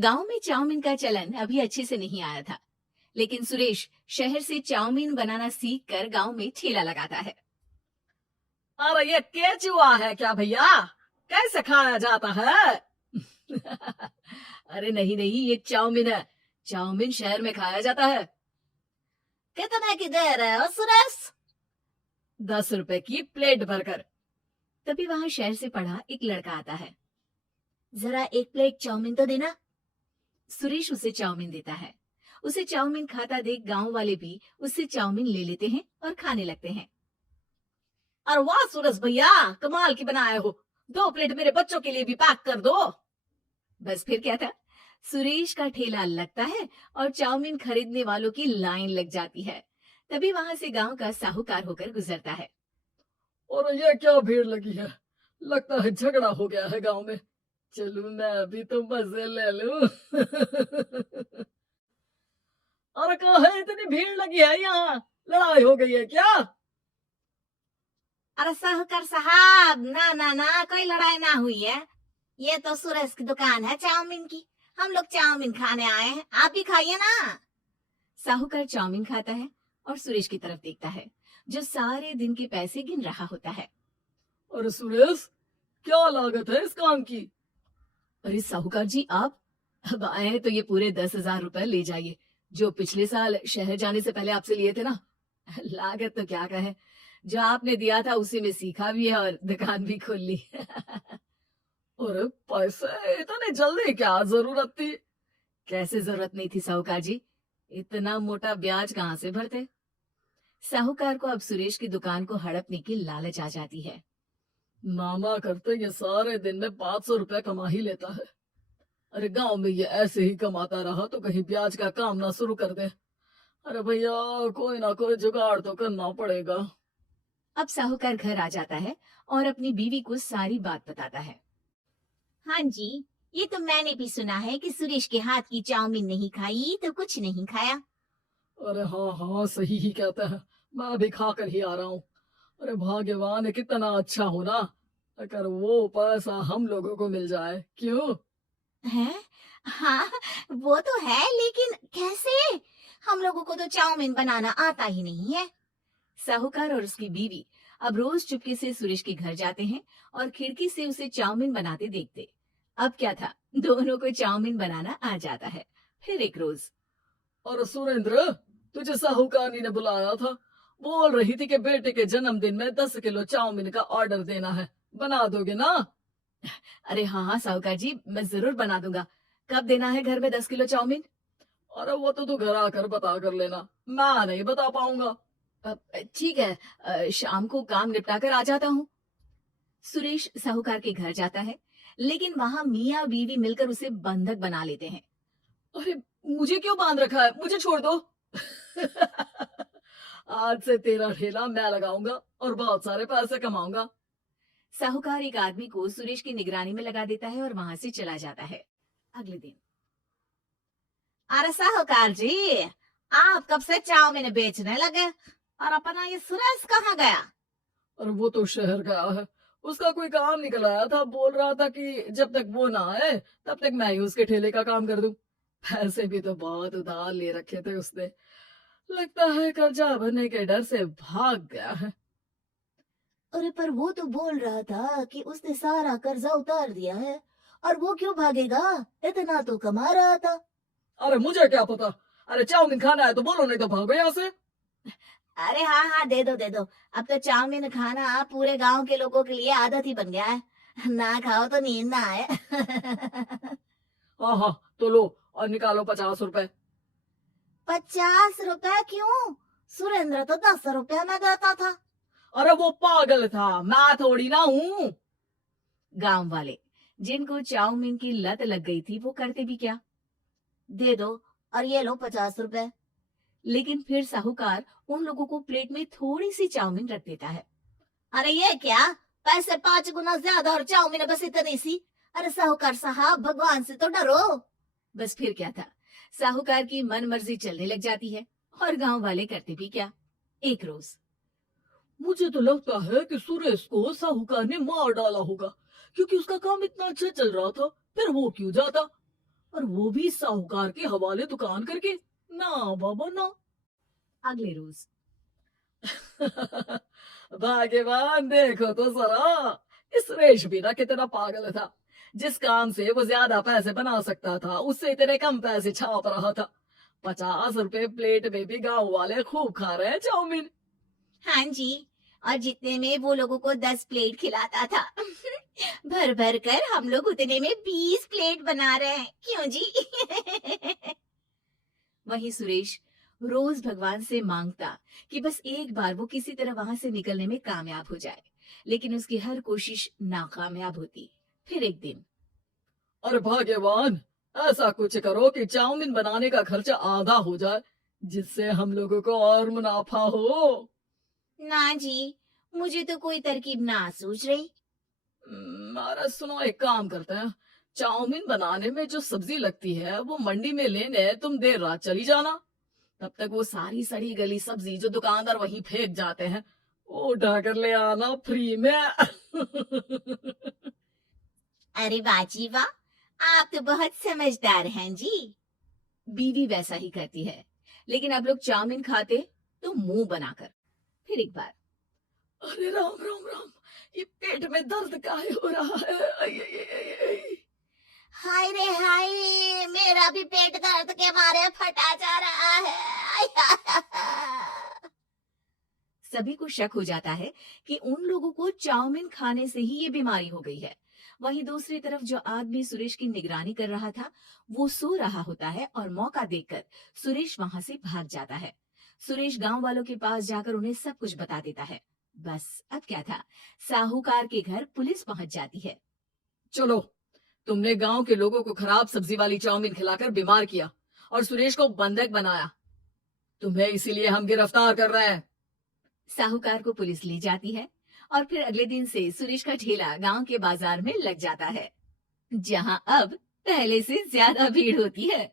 गांव में चाउमीन का चलन अभी अच्छे से नहीं आया था, लेकिन सुरेश शहर से चाउमीन बनाना सीख कर गाँव में ठेला लगाता है। अरे ये केचुआ है क्या भैया? कैसे खाया जाता है? अरे नहीं नहीं, ये चाउमीन है। चाउमीन शहर में खाया जाता है। कितने की दे रहे हो सुरेश? 10 रुपए की प्लेट भरकर। तभी वहां शहर से पढ़ा एक लड़का आता है। जरा एक प्लेट चाउमीन तो देना। सुरेश उसे चाउमीन देता है। उसे चाउमीन खाता देख गांव वाले भी उससे चाउमीन ले लेते हैं और खाने लगते हैं। अरे वाह सुरेश भैया, कमाल की बनाए हो। 2 प्लेट मेरे बच्चों के लिए भी पैक कर दो। बस फिर क्या था, सुरेश का ठेला लगता है और चाउमीन खरीदने वालों की लाइन लग जाती है। तभी वहां से गांव का साहूकार होकर गुजरता है। और ये क्या भीड़ लगी है? लगता है झगड़ा हो गया है गांव में। चलू मैं अभी तो मजे ले लूं। अरे कहाँ है, इतनी भीड़ लगी है यहाँ? लड़ाई हो गई है क्या? अरे साहूकार साहब, ना ना ना, कोई लड़ाई ना हुई है। ये तो सुरेश की दुकान है चाउमीन की। हम लोग चाउमीन खाने आए हैं, आप भी खाइए ना। साहूकार चाउमीन खाता है और सुरेश की तरफ देखता है, जो सारे दिन के पैसे गिन रहा होता है। अरे सुरेश, क्या लागत है इस काम की? अरे साहूकार जी, आप अब आए हैं तो ये पूरे 10,000 रुपए ले जाइए, जो पिछले साल शहर जाने से पहले आपसे लिए थे ना। लागत तो क्या कहे, जो आपने दिया था उसी में सीखा भी है और दुकान भी खोल ली। अरे पैसे इतने जल्दी क्या जरूरत थी? कैसे जरूरत नहीं थी साहूकार जी, इतना मोटा ब्याज कहाँ से भरते। साहूकार को अब सुरेश की दुकान को हड़पने की लालच आ जाती है। मामा करते ये सारे दिन में 500 रुपए कमा ही लेता है। अरे गांव में ये ऐसे ही कमाता रहा तो कहीं ब्याज का काम ना शुरू कर दे। अरे भैया, कोई ना कोई जुगाड़ तो करना पड़ेगा। अब साहूकार घर आ जाता है और अपनी बीवी को सारी बात बताता है। हाँ जी, ये तो मैंने भी सुना है कि सुरेश के हाथ की चाउमीन नहीं खाई तो कुछ नहीं खाया। अरे हाँ हाँ, सही ही कहते हैं। मैं भी खा कर ही आ रहा हूँ। अरे भाग्यवान है, कितना अच्छा हो ना, अगर वो पैसा हम लोगों को मिल जाए। क्यों? है? हाँ, वो तो है, लेकिन कैसे? हम लोगों को तो चाउमीन बनाना आता ही नहीं है। साहूकार और उसकी बीवी अब रोज चुपके से सुरेश के घर जाते हैं और खिड़की से उसे चाउमीन बनाते देखते। अब क्या था, दोनों को चाउमीन बनाना आ जाता है। फिर एक रोज, और सुरेंद्र, तुझे साहूकानी ने बुलाया था। बोल रही थी कि बेटे के जन्मदिन में 10 किलो चाउमीन का ऑर्डर देना है। बना दोगे ना? अरे हाँ हाँ साहूकार जी, मैं जरूर बना दूंगा। कब देना है घर में 10 किलो चाउमीन? अरे वो तो तू घर आकर बता कर लेना, मैं नहीं बता पाऊंगा। ठीक है, शाम को काम निपटा कर आ जाता हूँ। सुरेश साहूकार के घर जाता है, लेकिन वहां मियाँ बीवी मिलकर उसे बंधक बना लेते हैं। अरे मुझे क्यों बांध रखा है? मुझे छोड़ दो। आज से तेरा ठेला मैं लगाऊंगा और बहुत सारे पैसे कमाऊंगा। साहूकार एक आदमी को सुरेश की निगरानी में लगा देता है और वहां से चला जाता है। अगले दिन, अरे साहूकार जी, आप कब से चाउमीन बेचने लगे? और अपना ये सुरेश कहाँ गया? और वो तो शहर गया है। उसका कोई काम निकल आया था, बोल रहा था कि जब तक वो ना आए तब तक मैं ही उसके ठेले का काम कर दूं। पैसे भी तो बहुत उधार ले रखे थे उसने। लगता है कर्जा भरने के डर से भाग गया है। अरे पर वो तो बोल रहा था कि उसने सारा कर्जा उतार दिया है। और वो क्यों भागेगा? इतना तो कमा रहा था। अरे मुझे क्या पता। अरे चाउमीन खाना है तो बोलो, नहीं तो भागो यहाँ से। अरे हाँ हाँ, दे दो दे दो। अब तो चाउमीन खाना पूरे गांव के लोगों के लिए आदत ही बन गया है। ना खाओ तो नींद ना आए। हाँ हाँ, तो लो और निकालो 50 रुपए। 50 रुपए क्यों? सुरेंद्र तो 10 रुपया में देता था। अरे वो पागल था, मैं थोड़ी ना हूँ। गांव वाले, जिनको चाउमीन की लत लग गई थी, वो करते भी क्या, दे दो और ये लो 50 रुपए। लेकिन फिर साहूकार उन लोगों को प्लेट में थोड़ी सी चाउमीन रख देता है। अरे ये क्या? पैसे 5 गुना ज्यादा और चाउमीन बस इतनी सी। अरे साहूकार साहब, भगवान से तो डरो। बस फिर क्या था, साहूकार की मन मर्जी चलने लग जाती है और गांव वाले करते भी क्या। एक रोज, मुझे तो लगता है कि सुरेश को साहूकार ने मार डाला होगा, क्योंकि उसका काम इतना अच्छा चल रहा था। फिर वो क्यों जाता? और वो भी साहूकार के हवाले दुकान करके। ना बाबा ना। अगले रोज भाग्यवान देखो तो जरा, इस सुरेश भी ना कितना पागल था। जिस काम से वो ज्यादा पैसे बना सकता था उससे इतने कम पैसे छाप रहा था। 50 रुपए प्लेट में भी गांव वाले खूब खा रहे हैं चाउमीन। हाँ जी, और जितने में वो लोगों को 10 प्लेट खिलाता था भर भर कर हम लोग उतने में 20 प्लेट बना रहे हैं, क्यों जी? वहीं सुरेश रोज भगवान से मांगता कि बस एक बार वो किसी तरह वहां से निकलने में कामयाब हो जाए, लेकिन उसकी हर कोशिश नाकामयाब होती। फिर एक दिन अरे भाग्यवान, ऐसा कुछ करो कि चाउमीन बनाने का खर्चा आधा हो जाए, जिससे हम लोगों को और मुनाफा हो। ना जी, मुझे तो कोई तरकीब ना सूझ रही। अरे सुनो, एक काम करते हैं। चाउमीन बनाने में जो सब्जी लगती है वो मंडी में लेने तुम देर रात चली जाना। तब तक वो सारी सड़ी गली सब्जी जो दुकानदार वहीं फेंक जाते हैं वो उठाकर ले आना फ्री में। अरे वाह जी वाह, आप तो बहुत समझदार हैं जी। बीवी वैसा ही करती है, लेकिन अब लोग चाउमीन खाते तो मुंह बनाकर। फिर एक बार अरे राम राम राम, ये पेट में दर्द काहे हो रहा है? आई, आई, आई, आई, आई। हाय रे हाय, मेरा भी पेट दर्द के मारे फटा जा रहा है। सभी को शक हो जाता है कि उन लोगों को चाउमीन खाने से ही ये बीमारी हो गई है। वहीं दूसरी तरफ जो आदमी सुरेश की निगरानी कर रहा था वो सो रहा होता है और मौका देखकर सुरेश वहां से भाग जाता है। सुरेश गांव वालों के पास जाकर उन्हें सब कुछ बता देता है। बस अब क्या था, साहूकार के घर पुलिस पहुंच जाती है। चलो, तुमने गांव के लोगों को खराब सब्जी वाली चाउमीन खिलाकर बीमार किया और सुरेश को बंधक बनाया। तुम्हें इसीलिए हम गिरफ्तार कर रहे हैं। साहूकार को पुलिस ले जाती है और फिर अगले दिन से सुरेश का ठेला गांव के बाजार में लग जाता है, जहां अब पहले से ज्यादा भीड़ होती है।